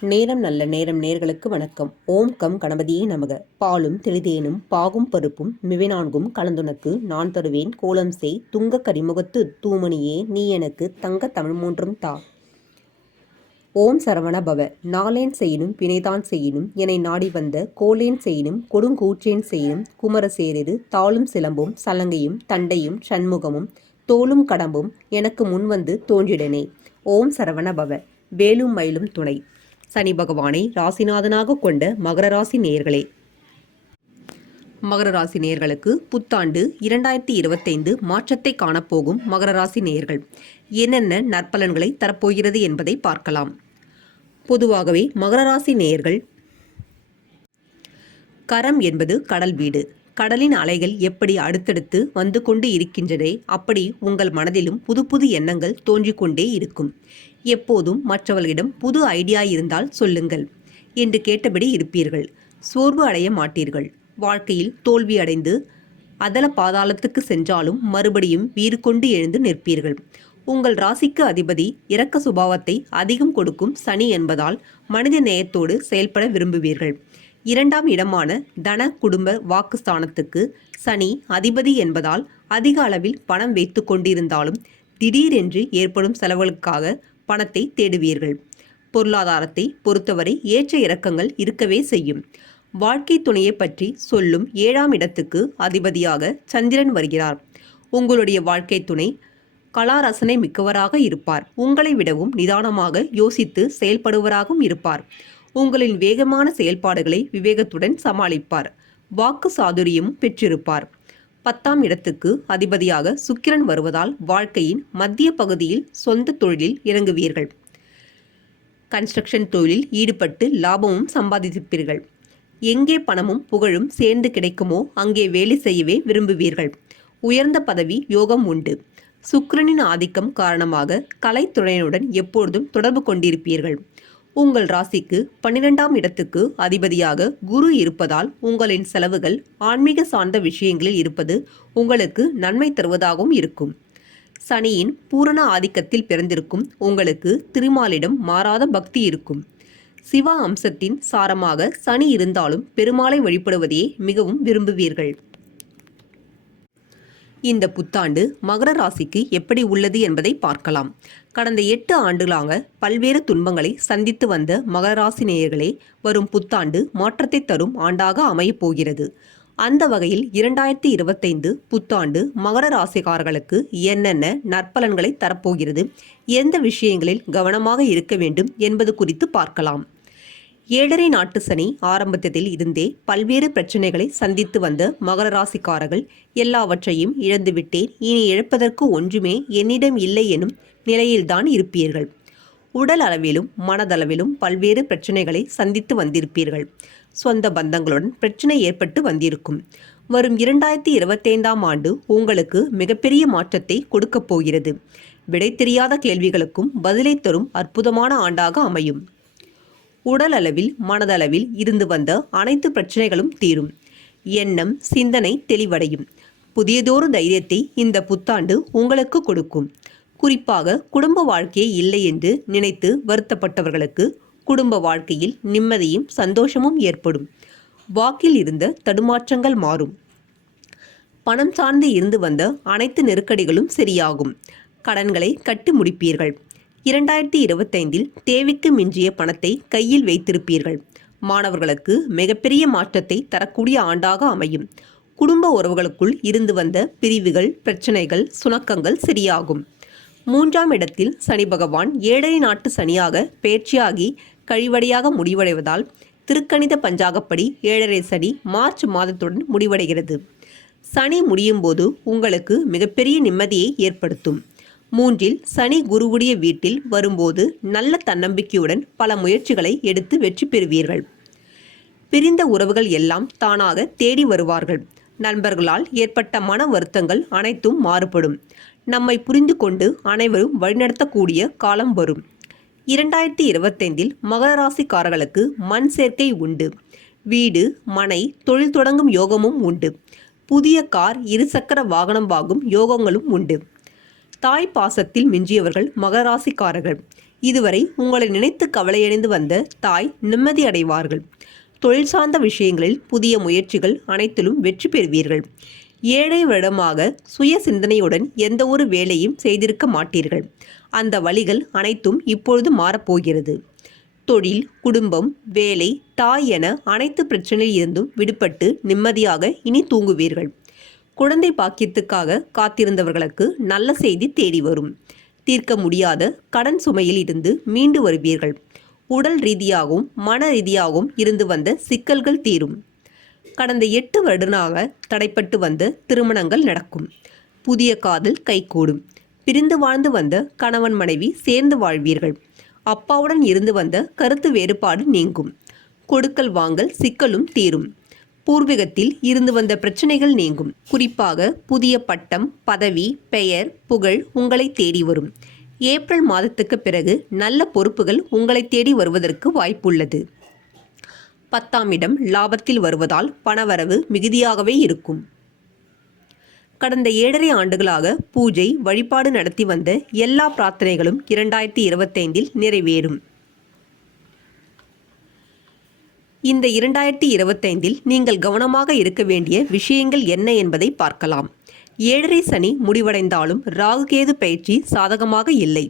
நேரம் நல்ல நேரம் நேர்களுக்கு வணக்கம். ஓம் கம் கணபதியே நமக. பாலும் தெளிதேனும் பாகும் பருப்பும் மிவினான்கும் கலந்துனக்கு நான் தருவேன் கோலம் செய் துங்க கரிமுகத்து தூமணியே நீ எனக்கு தங்க தமிழ் மூன்றும் தா. ஓம் சரவண பவ. நாளேன் செய்யினும் பிணைதான் செய்யினும் என்னை நாடி வந்த கோலேன் செய்யினும் கொடுங்கூற்றேன் செய்யினும் குமரசேரிரு தாளும் சிலம்பும் சலங்கையும் தண்டையும் சண்முகமும் தோளும் கடம்பும் எனக்கு முன்வந்து தோன்றிடனே. ஓம் சரவண பவ. வேலும் மயிலும் துணை. சனி பகவானை ராசிநாதனாக கொண்ட மகர ராசி நேயர்களே. மகர ராசி நேயர்களுக்கு புத்தாண்டு இரண்டாயிரத்தி இருபத்தைந்து மாற்றத்தை காணப்போகும் மகர ராசி நேயர்கள். என்னென்ன நற்பலன்களை தரப்போகிறது என்பதை பார்க்கலாம். பொதுவாகவே மகர ராசி நேயர்கள் கரம் என்பது கடல் வீடு. கடலின் அலைகள் எப்படி அடுத்தடுத்து வந்து கொண்டு இருக்கின்றதே அப்படி உங்கள் மனதிலும் புது புது எண்ணங்கள் தோன்றிக்கொண்டே இருக்கும். எப்போதும் மற்றவர்களிடம் புது ஐடியா இருந்தால் சொல்லுங்கள் என்று கேட்டபடி இருப்பீர்கள். சோர்வு அடைய மாட்டீர்கள். வாழ்க்கையில் தோல்வி அடைந்து அதல பாதாளத்துக்கு சென்றாலும் மறுபடியும் வீறு கொண்டு எழுந்து நிற்பீர்கள். உங்கள் ராசிக்கு அதிபதி இரக்க சுபாவத்தை அதிகம் கொடுக்கும் சனி என்பதால் மனித நேயத்தோடு செயல்பட விரும்புவீர்கள். இரண்டாம் இடமான தன குடும்ப வாக்குஸ்தானத்துக்கு சனி அதிபதி என்பதால் அதிக அளவில் பணம் வைத்து கொண்டிருந்தாலும் திடீரென்று ஏற்படும் செலவுகளுக்காக பணத்தை தேடுவீர்கள். பொருளாதாரத்தை பொறுத்தவரை ஏற்ற இறக்கங்கள் இருக்கவே செய்யும். வாழ்க்கை துணையை பற்றி சொல்லும் ஏழாம் இடத்துக்கு அதிபதியாக சந்திரன் வருகிறார். உங்களுடைய வாழ்க்கை துணை கலாரசனை மிக்கவராக இருப்பார். உங்களை விடவும் நிதானமாக யோசித்து செயல்படுவராகவும் இருப்பார். உங்களின் வேகமான செயல்பாடுகளை விவேகத்துடன் சமாளிப்பார். வாக்கு சாதுரியமும் பெற்றிருப்பார். பத்தாம் இடத்துக்கு அதிபதியாக சுக்கிரன் வருவதால் வாழ்க்கையின் மத்திய பகுதியில் சொந்த தொழிலில் இறங்குவீர்கள். கன்ஸ்ட்ரக்ஷன் தொழிலில் ஈடுபட்டு லாபமும் சம்பாதித்திருப்பீர்கள். எங்கே பணமும் புகழும் சேர்ந்து கிடைக்குமோ அங்கே வேலை செய்யவே விரும்புவீர்கள். உயர்ந்த பதவி யோகம் உண்டு. சுக்கிரனின் ஆதிக்கம் காரணமாக கலைத்துறையினுடன் எப்பொழுதும் தொடர்பு கொண்டிருப்பீர்கள். உங்கள் ராசிக்கு பன்னிரெண்டாம் இடத்துக்கு அதிபதியாக குரு இருப்பதால் உங்களின் செலவுகள் ஆன்மீக சார்ந்த விஷயங்களில் இருப்பது உங்களுக்கு நன்மை தருவதாகவும் இருக்கும். சனியின் பூரண ஆதிக்கத்தில் பிறந்திருக்கும் உங்களுக்கு திருமாலிடம் மாறாத பக்தி இருக்கும். சிவா அம்சத்தின் சாரமாக சனி இருந்தாலும் பெருமாளை வழிபடுவதையே மிகவும் விரும்புவீர்கள். இந்த புத்தாண்டு மகர ராசிக்கு எப்படி உள்ளது என்பதை பார்க்கலாம். கடந்த எட்டு ஆண்டுகளாக பல்வேறு துன்பங்களை சந்தித்து வந்த மகர ராசி நேயர்களே வரும் புத்தாண்டு மாற்றத்தை தரும் ஆண்டாக அமையப் போகிறது. அந்த வகையில் இரண்டாயிரத்தி இருபத்தைந்து புத்தாண்டு மகர ராசிக்காரர்களுக்கு என்னென்ன நற்பலன்களை தரப்போகிறது எந்த விஷயங்களில் கவனமாக இருக்க வேண்டும் என்பது குறித்து பார்க்கலாம். ஏழரை நாட்டு சனி ஆரம்பத்தில் இருந்தே பல்வேறு பிரச்சனைகளை சந்தித்து வந்த மகர ராசிக்காரர்கள் எல்லாவற்றையும் இழந்துவிட்டேன். இனி இழப்பதற்கு ஒன்றுமே என்னிடம் இல்லை எனும் நிலையில்தான் இருப்பீர்கள். உடல் அளவிலும் மனதளவிலும் பல்வேறு பிரச்சனைகளை சந்தித்து வந்திருப்பீர்கள். சொந்த பந்தங்களுடன் பிரச்சனை ஏற்பட்டு வந்திருக்கும். வரும் இரண்டாயிரத்தி இருபத்தைந்தாம் ஆண்டு உங்களுக்கு மிகப்பெரிய மாற்றத்தை கொடுக்கப் போகிறது. விடை தெரியாத கேள்விகளுக்கும் பதிலை தரும் அற்புதமான ஆண்டாக அமையும். உடல் அளவில் மனதளவில் இருந்து வந்த அனைத்து பிரச்சனைகளும் தீரும். எண்ணம் சிந்தனை தெளிவடையும். புதியதொரு தைரியத்தை இந்த புத்தாண்டு உங்களுக்கு கொடுக்கும். குறிப்பாக குடும்ப வாழ்க்கையே இல்லை என்று நினைத்து வருத்தப்பட்டவர்களுக்கு குடும்ப வாழ்க்கையில் நிம்மதியும் சந்தோஷமும் ஏற்படும். வாக்கில் இருந்த தடுமாற்றங்கள் மாறும். பணம் சார்ந்து இருந்து வந்த அனைத்து நெருக்கடிகளும் சரியாகும். கடன்களை கட்டி முடிப்பீர்கள். இரண்டாயிரத்தி இருபத்தைந்தில் தேவைக்கு மிஞ்சிய பணத்தை கையில் வைத்திருப்பீர்கள். மாணவர்களுக்கு மிகப்பெரிய மாற்றத்தை தரக்கூடிய ஆண்டாக அமையும். குடும்ப உறவுகளுக்குள் இருந்து வந்த பிரிவுகள் பிரச்சனைகள் சுணக்கங்கள் சரியாகும். மூன்றாம் இடத்தில் சனி பகவான் ஏழரை நாட்டு சனியாக பேச்சியாகி கழிவடையாக முடிவடைவதால் திருக்கணித பஞ்சாகப்படி ஏழரை சனி மார்ச் மாதத்துடன் முடிவடைகிறது. சனி முடியும் போது உங்களுக்கு மிகப்பெரிய நிம்மதியை ஏற்படுத்தும். மூன்றில் சனி குருவுடைய வீட்டில் வரும்போது நல்ல தன்னம்பிக்கையுடன் பல முயற்சிகளை எடுத்து வெற்றி பெறுவீர்கள். பிரிந்த உறவுகள் எல்லாம் தானாக தேடி வருவார்கள். நண்பர்களால் ஏற்பட்ட மன வருத்தங்கள் அனைத்தும் மாறுபடும். நம்மை புரிந்து கொண்டு அனைவரும் வழிநடத்தக்கூடிய காலம் வரும். இரண்டாயிரத்தி இருபத்தைந்தில் மகர ராசிக்காரர்களுக்கு மண் சேர்க்கை உண்டு. வீடு மனை தொழில் தொடங்கும் யோகமும் உண்டு. புதிய கார் இருசக்கர வாகனம் வாங்கும் யோகங்களும் உண்டு. தாய் பாசத்தில் மிஞ்சியவர்கள் மகராசிக்காரர்கள். இதுவரை உங்களை நினைத்து கவலையடைந்து வந்த தாய் நிம்மதி அடைவார்கள். தொழில் சார்ந்த விஷயங்களில் புதிய முயற்சிகள் அனைத்திலும் வெற்றி பெறுவீர்கள். ஏழை வருடமாக சுய சிந்தனையுடன் எந்த ஒரு வேலையும் செய்திருக்க மாட்டீர்கள். அந்த வழிகள் அனைத்தும் இப்பொழுது மாறப்போகிறது. தொழில் குடும்பம் வேலை தாய் என அனைத்து பிரச்சனையில் இருந்தும் விடுபட்டு நிம்மதியாக இனி தூங்குவீர்கள். குழந்தை பாக்கியத்துக்காக காத்திருந்தவர்களுக்கு நல்ல செய்தி தேடி வரும். தீர்க்க முடியாத கடன் சுமையில் இருந்து மீண்டு வருவீர்கள். உடல் ரீதியாகவும் மன ரீதியாகவும் இருந்து வந்த சிக்கல்கள் தீரும். கடந்த எட்டு வருடனாக தடைப்பட்டு வந்த திருமணங்கள் நடக்கும். புதிய காதல் கைகூடும். பிரிந்து வாழ்ந்து வந்த கணவன் மனைவி சேர்ந்து வாழ்வீர்கள். அப்பாவுடன் இருந்து வந்த கருத்து வேறுபாடு நீங்கும். கொடுக்கல் வாங்கல் சிக்கலும் தீரும். பூர்வீகத்தில் இருந்து வந்த பிரச்சனைகள் நீங்கும். குறிப்பாக புதிய பட்டம் பதவி பெயர் புகழ் உங்களை தேடி வரும். ஏப்ரல் மாதத்துக்கு பிறகு நல்ல பொறுப்புகள் உங்களை தேடி வருவதற்கு வாய்ப்புள்ளது. பத்தாம் இடம் லாபத்தில் வருவதால் பணவரவு மிகுதியாகவே இருக்கும். கடந்த ஏழரை ஆண்டுகளாக பூஜை வழிபாடு நடத்தி வந்த எல்லா பிரார்த்தனைகளும் இரண்டாயிரத்தி இருபத்தைந்தில் நிறைவேறும். இந்த இரண்டாயிரத்தி இருபத்தைந்தில் நீங்கள் கவனமாக இருக்க வேண்டிய விஷயங்கள் என்ன என்பதை பார்க்கலாம். ஏழரை சனி முடிவடைந்தாலும் ராகுகேது பயிற்சி சாதகமாக இல்லை.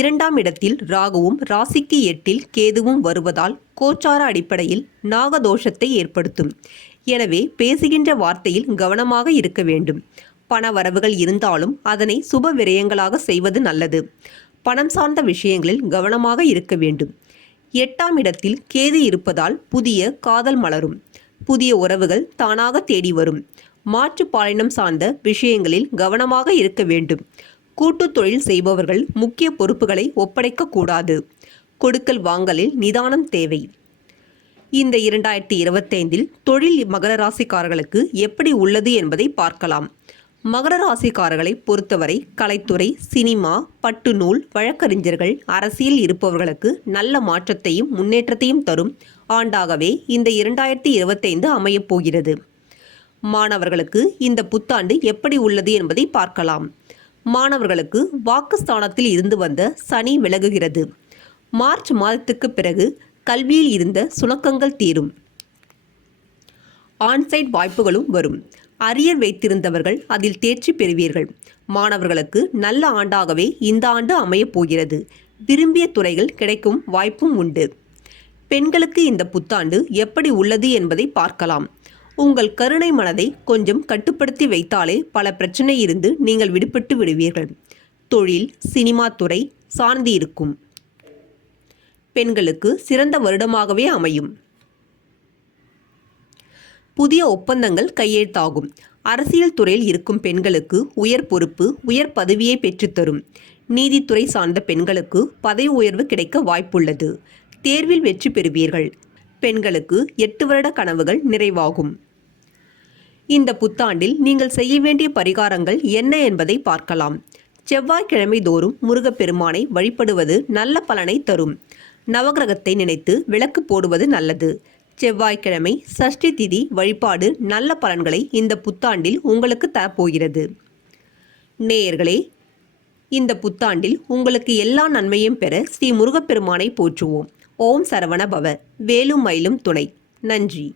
இரண்டாம் இடத்தில் ராகுவும் ராசிக்கு எட்டில் கேதுவும் வருவதால் கோச்சார அடிப்படையில் நாகதோஷத்தை ஏற்படுத்தும். எனவே பேசுகின்ற வார்த்தையில் கவனமாக இருக்க வேண்டும். பண வரவுகள் இருந்தாலும் அதனை சுப விரயங்களாக செய்வது நல்லது. பணம் சார்ந்த விஷயங்களில் கவனமாக இருக்க வேண்டும். எட்டாம் இடத்தில் கேது இருப்பதால் புதிய காதல் மலரும். புதிய உறவுகள் தானாக தேடி வரும். மாற்று பாலினம் சார்ந்த விஷயங்களில் கவனமாக இருக்க வேண்டும். கூட்டு தொழில் செய்பவர்கள் முக்கிய பொறுப்புகளை ஒப்படைக்கக்கூடாது கொடுக்கல் வாங்கலில் நிதானம் தேவை. இந்த இரண்டாயிரத்தி இருபத்தைந்தில் தொழில் மகர ராசிக்காரர்களுக்கு எப்படி உள்ளது என்பதை பார்க்கலாம். மகர ராசிக்காரர்களை பொறுத்தவரை கலைத்துறை சினிமா பட்டு நூல் வழக்கறிஞர்கள் அரசியல் இருப்பவர்களுக்கு நல்ல மாற்றத்தையும் முன்னேற்றத்தையும் தரும் ஆண்டாகவே இந்த இரண்டாயிரத்தி இருபத்தைந்து அமையப் போகிறது. மாணவர்களுக்கு இந்த புத்தாண்டு எப்படி உள்ளது என்பதை பார்க்கலாம். மாணவர்களுக்கு வாக்குஸ்தானத்தில் இருந்து வந்த சனி விலகுகிறது. மார்ச் மாதத்துக்கு பிறகு கல்வியில் இருந்த சுணக்கங்கள் தீரும். ஆன்சைட் வாய்ப்புகளும் வரும். அரியர் வைத்திருந்தவர்கள் அதில் தேர்ச்சி பெறுவீர்கள். மாணவர்களுக்கு நல்ல ஆண்டாகவே இந்த ஆண்டு அமையப் போகிறது. விரும்பிய துறைகள் கிடைக்கும் வாய்ப்பும் உண்டு. பெண்களுக்கு இந்த புத்தாண்டு எப்படி உள்ளது என்பதை பார்க்கலாம். உங்கள் கருணை மனதை கொஞ்சம் கட்டுப்படுத்தி வைத்தாலே பல பிரச்சனை இருந்து நீங்கள் விடுபட்டு விடுவீர்கள். தொழில் சினிமா துறை சார்ந்து இருக்கும். பெண்களுக்கு சிறந்த வருடமாகவே அமையும். புதிய ஒப்பந்தங்கள் கையெழுத்தாகும். அரசியல் துறையில் இருக்கும் பெண்களுக்கு உயர் பொறுப்பு உயர் பதவியை பெற்றுத்தரும். நீதித்துறை சார்ந்த பெண்களுக்கு பதவி உயர்வு கிடைக்க வாய்ப்புள்ளது. தேர்வில் வெற்றி பெறுவீர்கள். பெண்களுக்கு எட்டு வருட கனவுகள் நிறைவாகும். இந்த புத்தாண்டில் நீங்கள் செய்ய வேண்டிய பரிகாரங்கள் என்ன என்பதை பார்க்கலாம். செவ்வாய்க்கிழமை தோறும் முருகப்பெருமானை வழிபடுவது நல்ல பலனை தரும். நவகிரகத்தை நினைத்து விளக்கு போடுவது நல்லது. செவ்வாய்க்கிழமை சஷ்டி திதி வழிபாடு நல்ல பலன்களை இந்த புத்தாண்டில் உங்களுக்கு தரப்போகிறது. நேயர்களே இந்த புத்தாண்டில் உங்களுக்கு எல்லா நன்மையும் பெற ஸ்ரீ முருகப்பெருமானை போற்றுவோம். ஓம் சரவண பவ வேலும் மயிலும் துணை. நன்றி.